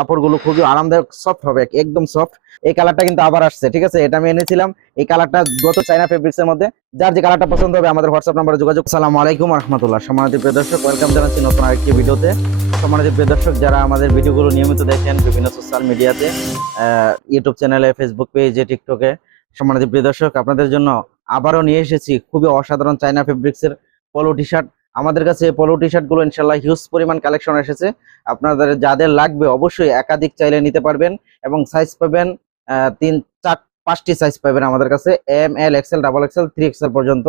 কাপড়গুলো খুবই আরামদায়ক সফট হবে, একদম সফট এই কালারটা কিন্তু আবার আসছে, ঠিক আছে? এটা আমি এনেছিলাম। এই কালারটা গত চাইনা ফেব্রিক্স এর মধ্যে। যার যে কালারটা পছন্দ হবে আমাদের হোয়াটসঅ্যাপ নাম্বারে যোগাযোগ। সালাম আলাইকুম রহমতুল্লাহ সম্মানিত প্রিয় দর্শক ওয়েলকাম জানাচ্ছি নতুন আরেকটি ভিডিওতে। সম্মানিত প্রিয় দর্শক, যারা আমাদের ভিডিওগুলো নিয়মিত দেখেন বিভিন্ন সোশ্যাল মিডিয়াতে ইউটিউব চ্যানেলে ফেসবুক পেজে টিকটকে সম্মানিত প্রিয় দর্শক, আপনাদের জন্য আবারও নিয়ে এসেছি খুবই অসাধারণ চাইনা ফেব্রিক্সের পলো টি শার্ট আমাদের কাছে পলো টি শার্টগুলো ইনশাল্লাহ হিউজ পরিমাণ কালেকশন এসেছে। আপনাদের যাদের লাগবে অবশ্যই একাধিক চাইলে নিতে পারবেন এবং সাইজ পাবেন তিন, চার, পাঁচটি সাইজ পাবেন আমাদের কাছে M L XL double XL three XL পর্যন্ত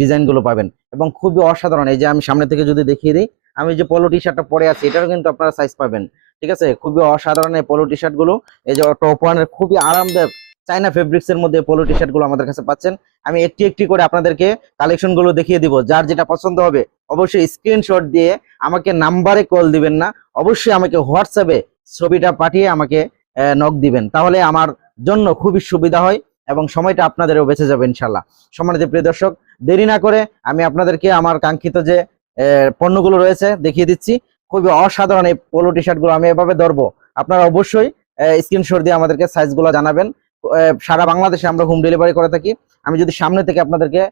ডিজাইনগুলো পাবেন। এবং খুবই অসাধারণ, এই যে আমি সামনে থেকে যদি দেখিয়ে দিই, আমি যে পলো টি শার্টটা পরে আছি, এটারও কিন্তু আপনারা সাইজ পাবেন। ঠিক আছে? খুবই অসাধারণ এই পলো টি শার্টগুলো। এই যে টপ ওয়ানের খুবই আরামদায়ক চাইনা ফেব্রিক্স এর মধ্যে পোলো টি শার্টগুলো আমাদের কাছে পাচ্ছেন। আমি একটি একটি করে আপনাদেরকে কালেকশনগুলো দেখিয়ে দিব। যার যেটা পছন্দ হবে, অবশ্যই স্ক্রিনশট দিয়ে আমাকে নাম্বারে কল দিবেন না। অবশ্যই আমাকে হোয়াটসঅ্যাপে ছবিটা পাঠিয়ে আমাকে নক দিবেন। তাহলে আমার জন্য খুবই সুবিধা হয় এবং সময়টা আপনাদেরও বেঁচে যাবে ইনশাল্লাহ সম্মানিত প্রিয় দর্শক, দেরি না করে আমি আপনাদেরকে আমার কাঙ্ক্ষিত যে পণ্যগুলো রয়েছে দেখিয়ে দিচ্ছি। খুবই অসাধারণ এই পোলো টি শার্টগুলো আমি এভাবে ধরবো। আপনারা অবশ্যই স্ক্রিনশট দিয়ে আমাদেরকে সাইজগুলো জানাবেন। সারা বাংলাদেশে আমরা হোম ডেলিভারি করে থাকি। আমি যদি সামনে থেকে আপনাদেরকে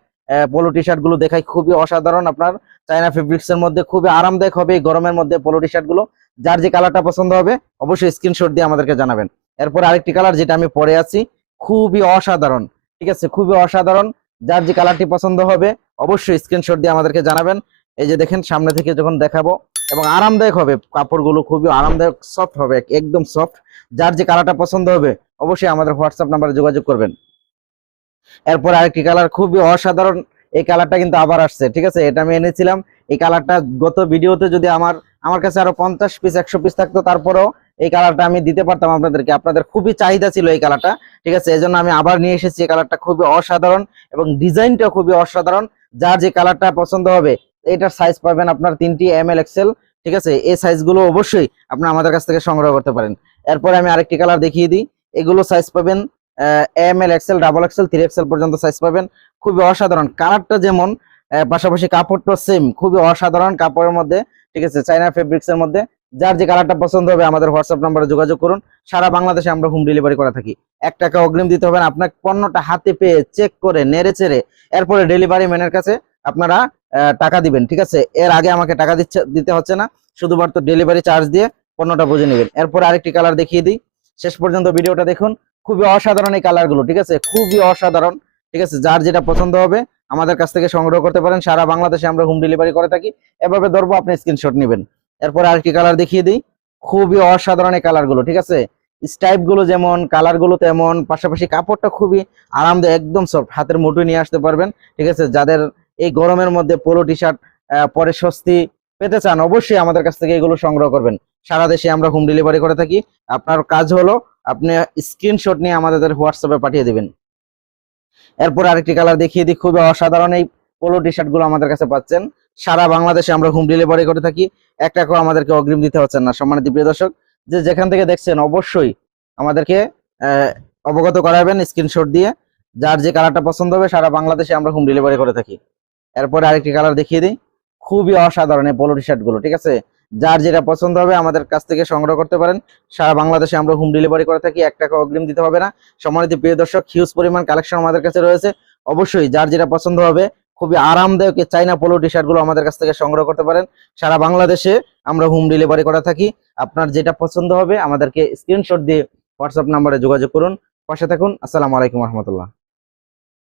পোলো টি শার্টগুলো দেখাই, খুবই অসাধারণ আপনার। চাইনা ফেব্রিক্স এর মধ্যে খুবই আরামদায়ক হবে এই গরমের মধ্যে পোলো টি শার্টগুলো। যার যে কালারটা পছন্দ হবে, অবশ্যই স্ক্রিনশট দিয়ে আমাদেরকে জানাবেন। এরপর আরেকটি কালার যেটা আমি পরে আছি, খুবই অসাধারণ। ঠিক আছে? খুবই অসাধারণ। যার যে কালারটি পছন্দ হবে, অবশ্যই স্ক্রিনশট দিয়ে আমাদেরকে জানাবেন। এই যে দেখেন, সামনে থেকে যখন দেখাবো, এবং আরামদায়ক হবে, কাপড়গুলো খুবই আরামদায়ক সফট হবে, একদম সফট যার যে কালারটা পছন্দ হবে, অবশ্যই আমাদের হোয়াটসঅ্যাপ নাম্বারে যোগাযোগ করবেন। এরপর আরেকটি কালার খুবই অসাধারণ, এই কালারটা কিন্তু আবার আসছে, ঠিক আছে? এটা আমি এনেছিলাম, এই কালারটা গত ভিডিওতে যদি আমার আমার কাছে আরও পঞ্চাশ পিস একশো পিস থাকতো, তারপরেও এই কালারটা আমি দিতে পারতাম আপনাদেরকে। আপনাদের খুবই চাহিদা ছিল এই কালারটা ঠিক আছে? এই আমি আবার নিয়ে এসেছি এই কালারটা খুবই অসাধারণ এবং ডিজাইনটা খুবই অসাধারণ। যার যে কালারটা পছন্দ হবে, এটার সাইজ পাবেন আপনার তিনটি এম এল এক্সেল ঠিক আছে? এই সাইজগুলো অবশ্যই আপনার আমাদের কাছ থেকে সংগ্রহ করতে পারেন। এরপরে আমি আরেকটি কালার দেখিয়ে দিই। এগুলো সাইজ পাবেন M L XL double XL three XL পর্যন্ত সাইজ পাবেন। খুবই অসাধারণ। কালারটা যেমন পাশাপাশি কাপড়টা সেম খুবই অসাধারণ কাপড়ের মধ্যে, ঠিক আছে চাইনা ফেব্রিক্স এর মধ্যে। যার যে কালারটা পছন্দ হবে আমাদের হোয়াটসঅ্যাপ নাম্বারে যোগাযোগ করুন। সারা বাংলাদেশে আমরা হোম ডেলিভারি করে থাকি। এক টাকা অগ্রিম দিতে হবে আপনার পণ্যটা হাতে পেয়ে চেক করে, নেড়ে চেড়ে, এরপরে ডেলিভারি ম্যানের কাছে আপনারা টাকা দিবেন, ঠিক আছে? এর আগে আমাকে টাকা দিচ্ছে, দিতে হচ্ছে না। শুধুমাত্র ডেলিভারি চার্জ দিয়ে পণ্যটা বুঝে নেবেন। এরপর আরেকটি কালার দেখিয়ে দিই। শেষ পর্যন্ত ভিডিওটা দেখুন। খুবই অসাধারণ এই কালারগুলো ঠিক আছে? খুবই অসাধারণ, ঠিক আছে? যার যেটা পছন্দ হবে, আমাদের কাছ থেকে সংগ্রহ করতে পারেন। সারা বাংলাদেশে আমরা হোম ডেলিভারি করে থাকি। এভাবে ধরবো, আপনি স্ক্রিনশট নেবেন। এরপর আরেকটি কালার দেখিয়ে দিই। খুবই অসাধারণ এই কালারগুলো ঠিক আছে? স্টাইপগুলো যেমন কালারগুলো তেমন, পাশাপাশি কাপড়টা খুবই আরামদায়ক, একদম সফট হাতের মুঠোয় নিয়ে আসতে পারবেন, ঠিক আছে? যাদের এই গরমের মধ্যে পোলো টি শার্ট পরে স্বস্তি পেতে চান, অবশ্যই আমাদের কাছ থেকে এগুলো সংগ্রহ করবেন। সারা দেশে আমরা হোম ডেলিভারি করে থাকি। আপনার কাজ হলো, আপনি স্ক্রিনশট নিয়ে আমাদের হোয়াটসঅ্যাপে পাঠিয়ে দিবেন। এরপর আরেকটি কালার দেখিয়ে দিই, খুবই অসাধারণ এই পোলো টি শার্টগুলো আমাদের কাছে পাচ্ছেন। সারা বাংলাদেশে আমরা হোম ডেলিভারি করে থাকি। এক টাকাও আমাদেরকে অগ্রিম দিতে হচ্ছে না, সম্মানিত প্রিয় দর্শক। যে যেখান থেকে দেখছেন, অবশ্যই আমাদেরকে অবগত করাবেন স্ক্রিনশট দিয়ে। যার যে কালারটা পছন্দ হবে, সারা বাংলাদেশে আমরা হোম ডেলিভারি করে থাকি। এরপরে আরেকটি কালার দেখিয়ে দিই। খুবই অসাধারণ এই পোলো টি শার্টগুলো, ঠিক আছে? যার যেটা পছন্দ হবে আমাদের কাছ থেকে সংগ্রহ করতে পারেন। সারা বাংলাদেশে আমরা হোম ডেলিভারি করে থাকি, এক টাকা অগ্রিম দিতে হবে না। সম্মানিত প্রিয় দর্শক হিউজ পরিমাণ কালেকশন আমাদের কাছে রয়েছে। অবশ্যই যার যেটা পছন্দ হবে, খুবই আরামদায়ক চাইনা পোলো টি শার্টগুলো আমাদের কাছ থেকে সংগ্রহ করতে পারেন। সারা বাংলাদেশে আমরা হোম ডেলিভারি করে থাকি। আপনার যেটা পছন্দ হবে, আমাদেরকে স্ক্রিনশট দিয়ে হোয়াটসঅ্যাপ নাম্বারে যোগাযোগ করুন। পাশে থাকুন। আসসালামু আলাইকুম রহমতুল্লাহ।